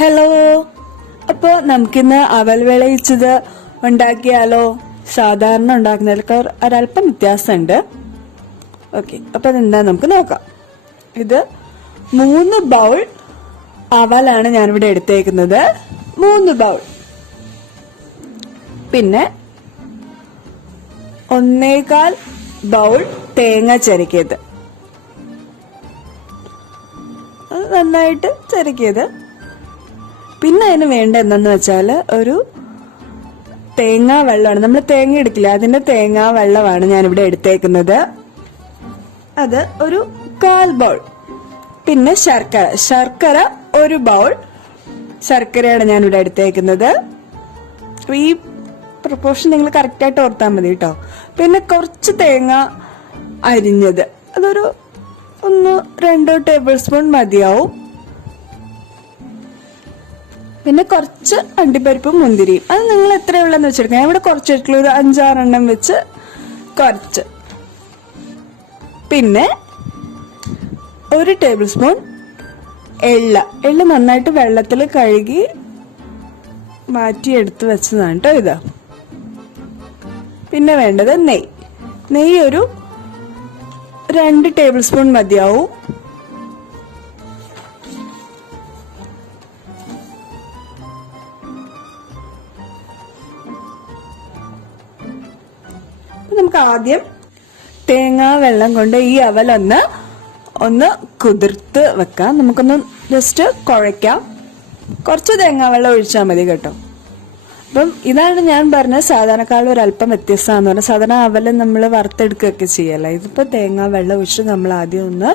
Hello, അപ്പോൾ നമുക്കിന്ന് അവൽ വിളയിച്ചത് ഉണ്ടാക്കിയാലോ? സാധാരണ ഉണ്ടാക്കുന്നതിലൊക്കെ ഒരല്പം വ്യത്യാസമുണ്ട്. ഓക്കെ, അപ്പോൾ അതെന്താ നമുക്ക് നോക്കാം. ഇത് 3 ബൗൾ അവലാണ് ഞാനിവിടെ എടുത്തേക്കുന്നത്. 3 ബൗൾ. പിന്നെ 1.25 ബൗൾ തേങ്ങ ചിരക്കിയത്, നന്നായിട്ട് ചിരക്കിയത്. പിന്നെ അതിന് വേണ്ട എന്താന്ന് വെച്ചാൽ ഒരു തേങ്ങാ വെള്ളമാണ്. നമ്മൾ തേങ്ങ എടുക്കില്ല, അതിന്റെ തേങ്ങാ വെള്ളമാണ് ഞാനിവിടെ എടുത്തേക്കുന്നത്. അത് ഒരു 1/4 ബൗൾ. പിന്നെ ശർക്കര 1 ബൗൾ ശർക്കരയാണ് ഞാനിവിടെ എടുത്തേക്കുന്നത്. ഈ പ്രൊപ്പോർഷൻ നിങ്ങൾ കറക്റ്റായിട്ട് ഓർത്താൽ മതി കേട്ടോ. പിന്നെ കുറച്ച് തേങ്ങ അരിഞ്ഞത്, അതൊരു 1-2 ടേബിൾ സ്പൂൺ മതിയാവും. പിന്നെ കുറച്ച് അണ്ടിപ്പരിപ്പും മുന്തിരിയും, അത് നിങ്ങൾ എത്രയുള്ളതെന്ന് വെച്ചെടുക്കാം. ഞാൻ ഇവിടെ കുറച്ചെടുക്കുള്ള ഒരു 5-6 എണ്ണം വെച്ച് കുറച്ച്. പിന്നെ 1 ടേബിൾ സ്പൂൺ എള്ള് നന്നായിട്ട് വെള്ളത്തിൽ കഴുകി മാറ്റി എടുത്ത് വെച്ചതാണ് കേട്ടോ ഇത്. പിന്നെ വേണ്ടത് നെയ്യ് ഒരു 2 ടേബിൾ സ്പൂൺ മതിയാവും. നമുക്ക് ആദ്യം തേങ്ങാ വെള്ളം കൊണ്ട് ഈ അവലൊന്ന് കുതിർത്ത് വെക്കാം. നമുക്കൊന്ന് ജസ്റ്റ് കുഴയ്ക്കാം. കുറച്ച് തേങ്ങാ വെള്ളം ഒഴിച്ചാൽ മതി കേട്ടോ. അപ്പം ഇതാണ് ഞാൻ പറഞ്ഞത്, സാധാരണക്കാളും ഒരല്പം വ്യത്യസ്തമാണെന്ന് പറഞ്ഞാൽ സാധാരണ അവല് നമ്മൾ വറുത്തെടുക്കുകയൊക്കെ ചെയ്യല്ല. ഇതിപ്പോൾ തേങ്ങാ വെള്ളം ഒഴിച്ച് നമ്മൾ ആദ്യം ഒന്ന്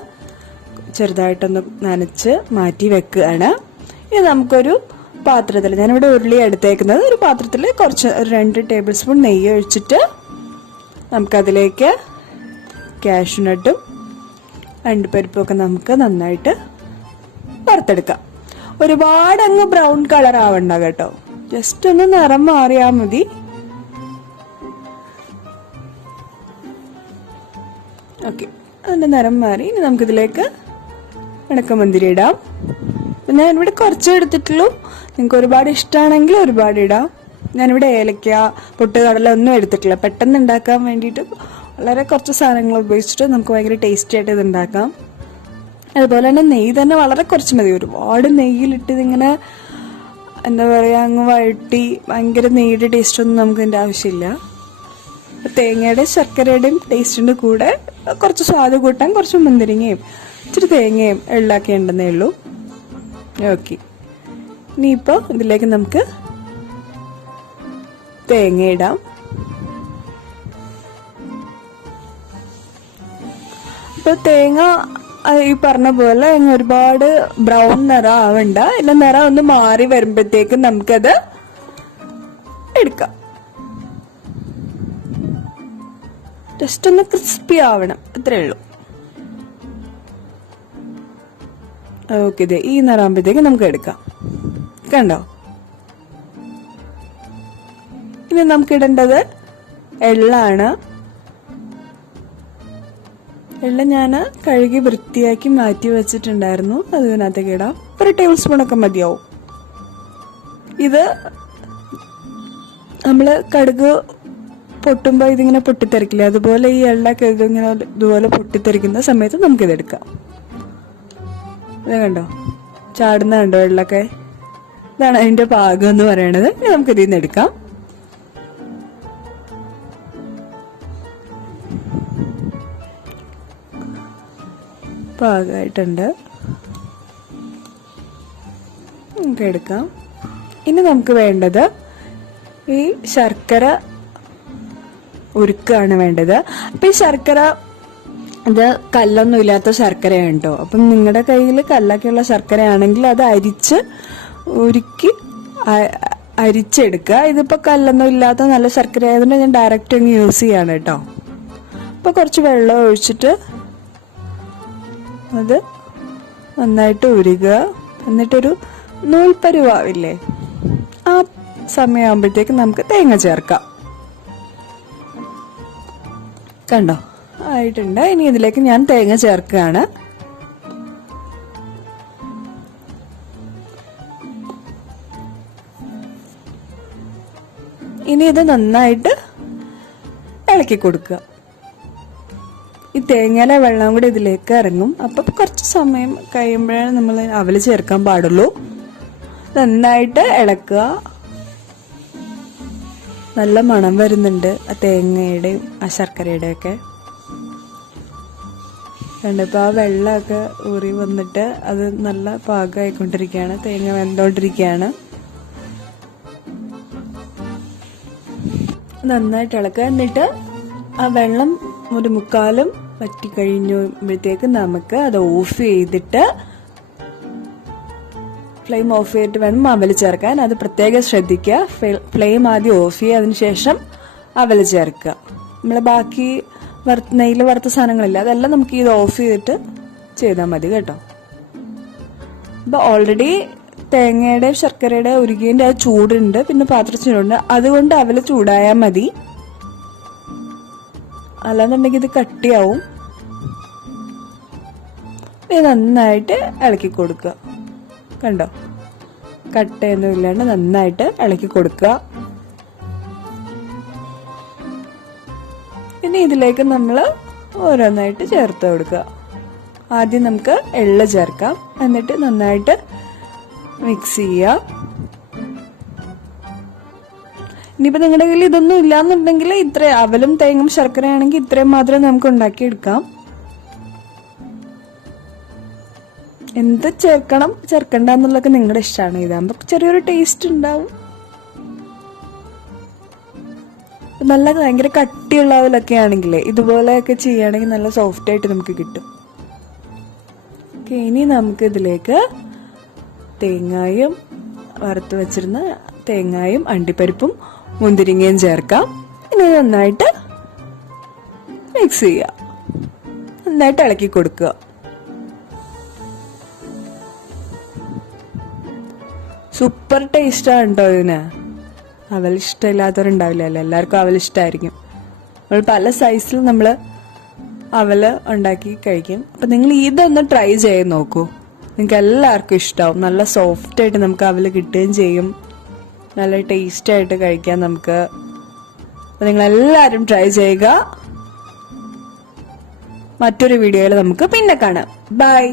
ചെറുതായിട്ടൊന്ന് നനച്ച് മാറ്റി വെക്കുകയാണ്. ഇനി നമുക്കൊരു പാത്രത്തിൽ, ഞാനിവിടെ ഉരുളി എടുത്തേക്കുന്നത്, ഒരു പാത്രത്തിൽ കുറച്ച് 2 ടേബിൾ സ്പൂൺ നെയ്യ് ഒഴിച്ചിട്ട് നമുക്കതിലേക്ക് കാഷ്യൂ നട്ടും അണ്ടിപ്പരിപ്പും ഒക്കെ നമുക്ക് നന്നായിട്ട് വറുത്തെടുക്കാം. ഒരുപാട് അങ്ങ് ബ്രൗൺ കളർ ആവണ്ട കേട്ടോ, ജസ്റ്റ് ഒന്ന് നിറം മാറിയാൽ മതി. ഓക്കെ, അതിന്റെ നിറം മാറി. ഇനി നമുക്കിതിലേക്ക് ഉണക്കമുന്തിരി ഇടാം. ഞാൻ ഇവിടെ കുറച്ച് എടുത്തിട്ടുള്ളൂ, നിങ്ങൾക്ക് ഒരുപാട് ഇഷ്ടമാണെങ്കിൽ ഒരുപാട് ഇടാം. ഞാനിവിടെ ഏലക്ക, പൊട്ടുകടല ഒന്നും എടുത്തിട്ടില്ല. പെട്ടെന്ന് ഉണ്ടാക്കാൻ വേണ്ടിയിട്ട് വളരെ കുറച്ച് സാധനങ്ങൾ ഉപയോഗിച്ചിട്ട് നമുക്ക് ഭയങ്കര ടേസ്റ്റി ആയിട്ട് ഇത് ഉണ്ടാക്കാം. അതുപോലെ തന്നെ നെയ്യ് തന്നെ വളരെ കുറച്ച് മതി. ഒരുപാട് നെയ്യിലിട്ട് ഇതിങ്ങനെ എന്താ പറയുക, അങ്ങ് വഴട്ടി ഭയങ്കര നെയ്യുടെ ടേസ്റ്റ് ഒന്നും നമുക്ക് ഇതിൻ്റെ ആവശ്യമില്ല. തേങ്ങയുടെയും ശർക്കരയുടെയും ടേസ്റ്റിൻ്റെ കൂടെ കുറച്ച് സ്വാദ് കൂട്ടാൻ കുറച്ച് മുന്തിരിങ്ങയും ഇച്ചിരി തേങ്ങയും എള്ളൊക്കെ ഉണ്ടെന്നേ ഉള്ളൂ. ഓക്കെ, ഇനിയിപ്പോൾ ഇതിലേക്ക് നമുക്ക് തേങ്ങ ഇടാം. ഇപ്പൊ തേങ്ങ ഈ പറഞ്ഞ പോലെ ഒരുപാട് ബ്രൗൺ നിറം ആവണ്ട. ഇല്ല, നിറം ഒന്ന് മാറി വരുമ്പോഴത്തേക്കും നമുക്കത് എടുക്കാം. ജസ്റ്റ് ഒന്ന് ക്രിസ്പി ആവണം, അത്രേ ഉള്ളൂ. ഓക്കെ, ഇതേ ഈ നിറാകുമ്പോഴത്തേക്കും നമുക്ക് എടുക്കാം. കണ്ടോ? ഇനി നമുക്കിടേണ്ടത് എള്ളാണ്. എള്ള ഞാൻ കഴുകി വൃത്തിയാക്കി മാറ്റി വെച്ചിട്ടുണ്ടായിരുന്നു, അത് ഇതിനകത്തേക്ക് ഇടാം. 1 ടേബിൾ സ്പൂണൊക്കെ മതിയാവും. ഇത് നമ്മൾ കടുക് പൊട്ടുമ്പോൾ ഇതിങ്ങനെ പൊട്ടിത്തെറിക്കില്ല, അതുപോലെ ഈ എള്ളൊക്കെ ഇതിങ്ങനെ ഇതുപോലെ പൊട്ടിത്തെറിക്കുന്ന സമയത്ത് നമുക്കിതെടുക്കാം. ഇത് കണ്ടോ, ചാടുന്ന കണ്ടോ എള്ളൊക്കെ? ഇതാണ് അതിന്റെ പാകം എന്ന് പറയണത്. നമുക്കിതിൽ നിന്ന് എടുക്കാം. പാകമായിട്ടുണ്ട്, നമുക്ക് എടുക്കാം. ഇനി നമുക്ക് വേണ്ടത് ഈ ശർക്കര ഉരുക്കാണ് വേണ്ടത്. അപ്പം ഈ ശർക്കര ഇത് കല്ലൊന്നും ഇല്ലാത്ത ശർക്കരയാണ് കേട്ടോ. അപ്പം നിങ്ങളുടെ കയ്യിൽ കല്ലൊക്കെയുള്ള ശർക്കരയാണെങ്കിൽ അത് ഉരുക്കി അരിച്ചെടുക്കുക. ഇതിപ്പോൾ കല്ലൊന്നും ഇല്ലാത്ത നല്ല ശർക്കര ആയതുകൊണ്ട് ഞാൻ ഡയറക്റ്റ് അങ്ങ് യൂസ് ചെയ്യാണ് കേട്ടോ. അപ്പോൾ കുറച്ച് വെള്ളം ഒഴിച്ചിട്ട് അത് നന്നായിട്ട് ഉരുക. എന്നിട്ടൊരു നൂൽപ്പരുവാവില്ലേ, ആ സമയമാകുമ്പോഴത്തേക്ക് നമുക്ക് തേങ്ങ ചേർക്കാം. കണ്ടോ, ആയിട്ടുണ്ട്. ഇനി ഇതിലേക്ക് ഞാൻ തേങ്ങ ചേർക്കുകയാണ്. ഇനി ഇത് നന്നായിട്ട് ഇളക്കി കൊടുക്കുക. ഈ തേങ്ങയിലെ വെള്ളം കൂടി ഇതിലേക്ക് ഇറങ്ങും. അപ്പൊ കുറച്ച് സമയം കഴിയുമ്പോഴാണ് നമ്മൾ അവല് ചേർക്കാൻ പാടുള്ളൂ. നന്നായിട്ട് ഇളക്കുക. നല്ല മണം വരുന്നുണ്ട് ആ തേങ്ങയുടെയും ആ ശർക്കരയുടെയും ഒക്കെ. കണ്ടപ്പോൾ ആ വെള്ളമൊക്കെ ഊറി വന്നിട്ട് അത് നല്ല പാകമായിക്കൊണ്ടിരിക്കുകയാണ്. തേങ്ങ വെന്തോണ്ടിരിക്കുകയാണ്. നന്നായിട്ട് ഇളക്കുക. എന്നിട്ട് ആ വെള്ളം ഒരു മുക്കാലും വറ്റി കഴിഞ്ഞുമ്പോഴത്തേക്ക് നമുക്ക് അത് ഓഫ് ചെയ്തിട്ട് ഫ്ലെയിം ഓഫ് ചെയ്തിട്ട് വേണം അവല് ചേർക്കാൻ. അത് പ്രത്യേകം ശ്രദ്ധിക്കുക. ഫ്ലെയിം ആദ്യം ഓഫ് ചെയ്യുക, അതിനുശേഷം അവല് ചേർക്കുക. നമ്മളെ ബാക്കി നെയ്യിൽ വറുത്ത സാധനങ്ങളില്ല, അതെല്ലാം നമുക്ക് ഇത് ഓഫ് ചെയ്തിട്ട് ചെയ്താൽ മതി കേട്ടോ. അപ്പൊ ഓൾറെഡി തേങ്ങയുടെ ശർക്കരയുടെ ഉരുകിന്റെ ആ ചൂടുണ്ട്, പിന്നെ പാത്രത്തിനുണ്ട്. അതുകൊണ്ട് അവല് ചൂടായാൽ മതി, അല്ലാന്നുണ്ടെങ്കിൽ ഇത് കട്ടിയാവും. ഇത് നന്നായിട്ട് ഇളക്കി കൊടുക്കുക. കണ്ടോ, കട്ടയൊന്നും ഇല്ലാണ്ട് നന്നായിട്ട് ഇളക്കി കൊടുക്കുക. ഇനി ഇതിലേക്ക് നമ്മൾ ഓരോന്നായിട്ട് ചേർത്ത് കൊടുക്കുക. ആദ്യം നമുക്ക് എള്ള് ചേർക്കാം, എന്നിട്ട് നന്നായിട്ട് മിക്സ് ചെയ്യുക. ഇനിയിപ്പോ നിങ്ങളുടെ കയ്യിൽ ഇതൊന്നും ഇല്ലാന്നുണ്ടെങ്കിൽ ഇത്ര അവലും തേങ്ങയും ശർക്കരയാണെങ്കിൽ ഇത്രയും മാത്രമേ നമുക്ക് ഉണ്ടാക്കിയെടുക്കാം. എന്ത് ചേർക്കണം ചേർക്കണ്ട എന്നുള്ളതൊക്കെ നിങ്ങളുടെ ഇഷ്ടമാണ്. ഇതാകുമ്പോ ചെറിയൊരു ടേസ്റ്റ് ഉണ്ടാവും. നല്ല ഭയങ്കര കട്ടിയുള്ള അവലൊക്കെ ആണെങ്കിലേ ഇതുപോലെയൊക്കെ ചെയ്യുകയാണെങ്കിൽ നല്ല സോഫ്റ്റ് ആയിട്ട് നമുക്ക് കിട്ടും. ഇനി നമുക്ക് ഇതിലേക്ക് തേങ്ങായും വറുത്ത് വെച്ചിരുന്ന തേങ്ങായും അണ്ടിപ്പരിപ്പും മുന്തിരിങ്ങയും ചേർക്കാം. ഇനി നന്നായിട്ട് മിക്സ് ചെയ്യുക, നന്നായിട്ട് ഇളക്കി കൊടുക്കുക. സൂപ്പർ ടേസ്റ്റാണ് കേട്ടോ ഇതിന്. അവൽ ഇഷ്ടമില്ലാത്തവരുണ്ടാവില്ലല്ലോ, എല്ലാവർക്കും അവൽ ഇഷ്ടമായിരിക്കും. നമ്മൾ പല സൈസിൽ നമ്മൾ അവല് ഉണ്ടാക്കി കഴിക്കും. അപ്പൊ നിങ്ങൾ ഇതൊന്ന് ട്രൈ ചെയ്ത് നോക്കൂ, നിങ്ങൾക്ക് എല്ലാവർക്കും ഇഷ്ടമാവും. നല്ല സോഫ്റ്റ് ആയിട്ട് നമുക്ക് അവല് കിട്ടുകയും ചെയ്യും, നല്ല ടേസ്റ്റ് ആയിട്ട് കഴിക്കാം നമുക്ക്. അപ്പൊ നിങ്ങൾ എല്ലാവരും ട്രൈ ചെയ്യുക. മറ്റൊരു വീഡിയോയിൽ നമുക്ക് പിന്നെ കാണാം. ബൈ.